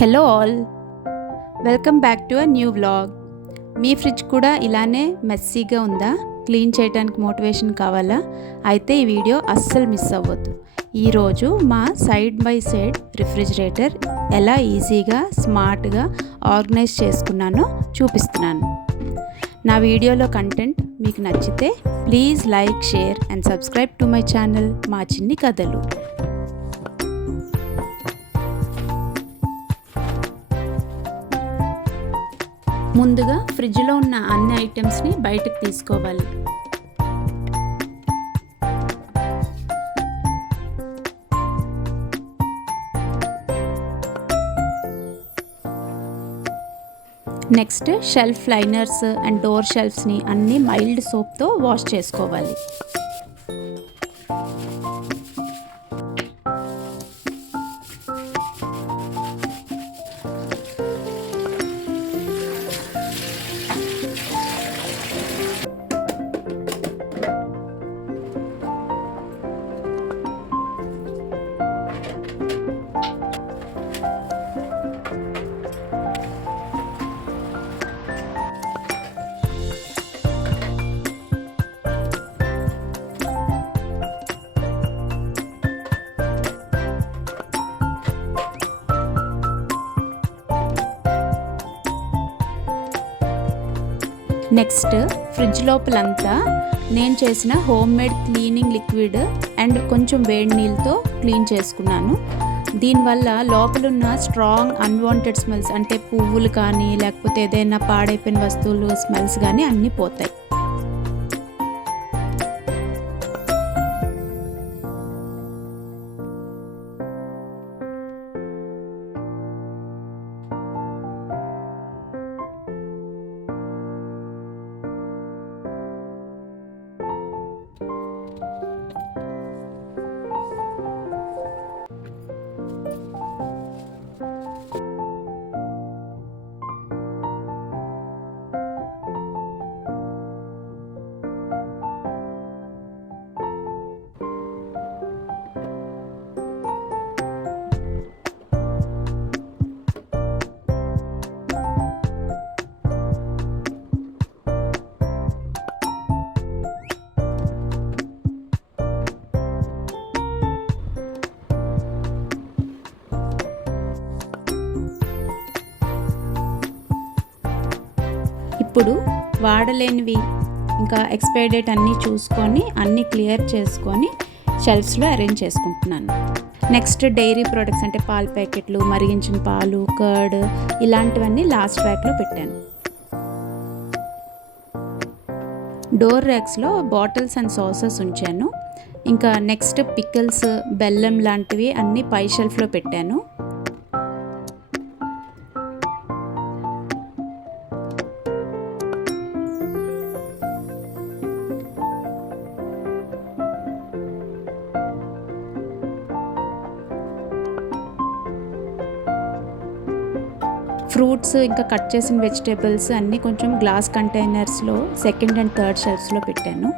Hello all, welcome back to a new vlog. Me fridge కూడా ఇలానే మెస్సీగా ఉందా? Clean చేయడానికి మోటివేషన్ కావాలా? అయితే ఈ వీడియో అస్సలు మిస్ అవ్వద్దు. ఈరోజు మా సైడ్ బై సైడ్ రిఫ్రిజిరేటర్ ఎలా ఈజీగా స్మార్ట్గా ఆర్గనైజ్ చేసుకున్నానో చూపిస్తున్నాను. నా వీడియోలో కంటెంట్ మీకు నచ్చితే please like, share and subscribe to my channel మా చిన్ని కథలు. ముందుగా ఫ్రిడ్జ్లో ఉన్న అన్ని ఐటమ్స్ని బయటకు తీసుకోవాలి. Next shelf liners and door షెల్ఫ్స్ని అన్నీ మైల్డ్ సోప్తో వాష్ చేసుకోవాలి. నెక్స్ట్ ఫ్రిడ్జ్ లోపలంతా నేను చేసిన homemade cleaning liquid and కొంచెం వేడి నీళ్ళతో క్లీన్ చేసుకున్నాను. దీనివల్ల లోపలున్న స్ట్రాంగ్ అన్వాంటెడ్ స్మెల్స్ అంటే పువ్వులు కానీ లేకపోతే ఏదైనా పాడైపోయిన వస్తువులు స్మెల్స్ కానీ అన్నీ పోతాయి. ఇప్పుడు వాడలేనివి ఇంకా ఎక్స్పైరీ డేట్ అన్నీ చూసుకొని అన్నీ క్లియర్ చేసుకొని షెల్ఫ్స్లో అరేంజ్ చేసుకుంటున్నాను. నెక్స్ట్ డైరీ ప్రోడక్ట్స్ అంటే పాల ప్యాకెట్లు, మరిగించిన పాలు, కర్డ్ ఇలాంటివన్నీ లాస్ట్ ర్యాక్లో పెట్టాను. డోర్ ర్యాక్స్లో బాటిల్స్ అండ్ సాసెస్ ఉంచాను. ఇంకా నెక్స్ట్ పికిల్స్, బెల్లం లాంటివి అన్నీ పై షెల్ఫ్లో పెట్టాను. ఫ్రూట్స్ ఇంకా కట్ చేసిన వెజిటేబుల్స్ అన్నీ కొంచెం గ్లాస్ కంటైనర్స్లో సెకండ్ అండ్ థర్డ్ షెల్ఫ్స్లో పెట్టాను.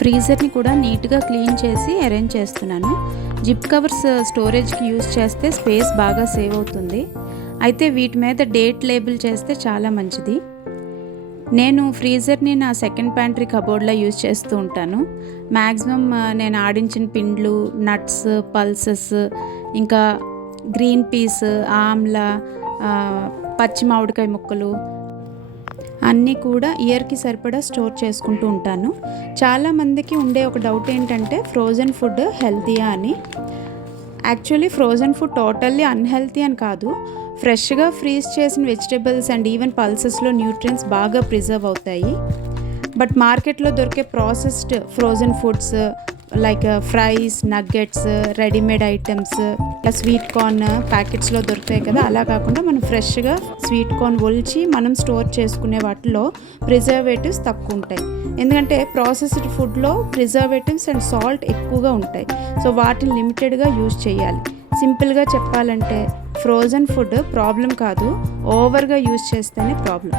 ఫ్రీజర్ని కూడా నీట్గా క్లీన్ చేసి అరేంజ్ చేస్తున్నాను. జిప్ కవర్స్ స్టోరేజ్కి యూజ్ చేస్తే స్పేస్ బాగా సేవ్ అవుతుంది. అయితే వీటి మీద డేట్ లేబుల్ చేస్తే చాలా మంచిది. నేను ఫ్రీజర్ని నా సెకండ్ ప్యాంట్రీ కబోర్డ్లో యూజ్ చేస్తూ ఉంటాను. మ్యాక్సిమం నేను ఆడించిన పిండ్లు, నట్స్, పల్సెస్, ఇంకా గ్రీన్ పీస్, ఆమ్లా, పచ్చి మామిడికాయ ముక్కలు అన్నీ కూడా ఇయర్కి సరిపడా స్టోర్ చేసుకుంటూ ఉంటాను. చాలామందికి ఉండే ఒక డౌట్ ఏంటంటే ఫ్రోజన్ ఫుడ్ హెల్తీయా అని. Actually frozen food totally unhealthy అని కాదు. ఫ్రెష్గా ఫ్రీజ్ చేసిన వెజిటేబుల్స్ అండ్ ఈవెన్ పల్సెస్లో న్యూట్రియన్స్ బాగా ప్రిజర్వ్ అవుతాయి. బట్ మార్కెట్లో దొరికే processed frozen foods like fries, nuggets, readymade items, ఇలా స్వీట్ కార్న్ ప్యాకెట్స్లో దొరుకుతాయి కదా, అలా కాకుండా మనం ఫ్రెష్గా స్వీట్ కార్న్ ఒలిచి మనం స్టోర్ చేసుకునే వాటిలో ప్రిజర్వేటివ్స్ తక్కువ ఉంటాయి. ఎందుకంటే ప్రాసెస్డ్ ఫుడ్లో ప్రిజర్వేటివ్స్ అండ్ సాల్ట్ ఎక్కువగా ఉంటాయి. సో వాటిని లిమిటెడ్గా యూజ్ చేయాలి. సింపుల్గా చెప్పాలంటే ఫ్రోజన్ ఫుడ్ ప్రాబ్లం కాదు, ఓవర్గా యూజ్ చేస్తేనే ప్రాబ్లం.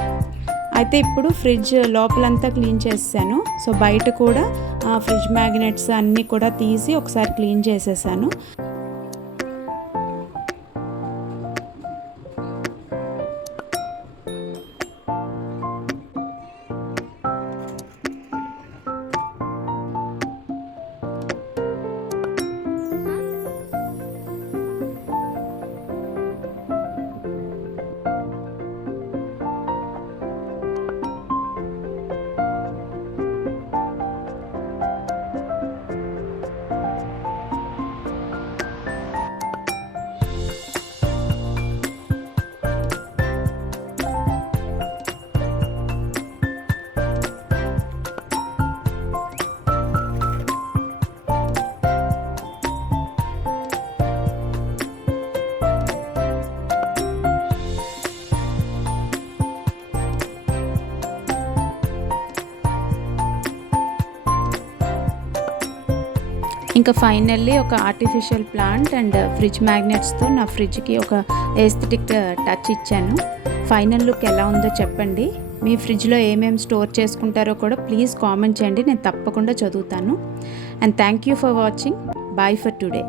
అయితే ఇప్పుడు ఫ్రిడ్జ్ లోపలంతా క్లీన్ చేసేసాను. సో బయట కూడా ఫ్రిడ్జ్ మ్యాగ్నెట్స్ అన్నీ కూడా తీసి ఒకసారి క్లీన్ చేసేసాను. ఇంకా ఫైనల్లీ ఒక ఆర్టిఫిషియల్ ప్లాంట్ అండ్ ఫ్రిడ్జ్ మ్యాగ్నెట్స్తో నా ఫ్రిడ్జ్కి ఒక ఎస్థెటిక్ టచ్ ఇచ్చాను. ఫైనల్ లుక్ ఎలా ఉందో చెప్పండి. మీ ఫ్రిడ్జ్లో ఏమేమి స్టోర్ చేసుకుంటారో కూడా ప్లీజ్ కామెంట్ చేయండి, నేను తప్పకుండా చదువుతాను. And thank you for watching. Bye for today.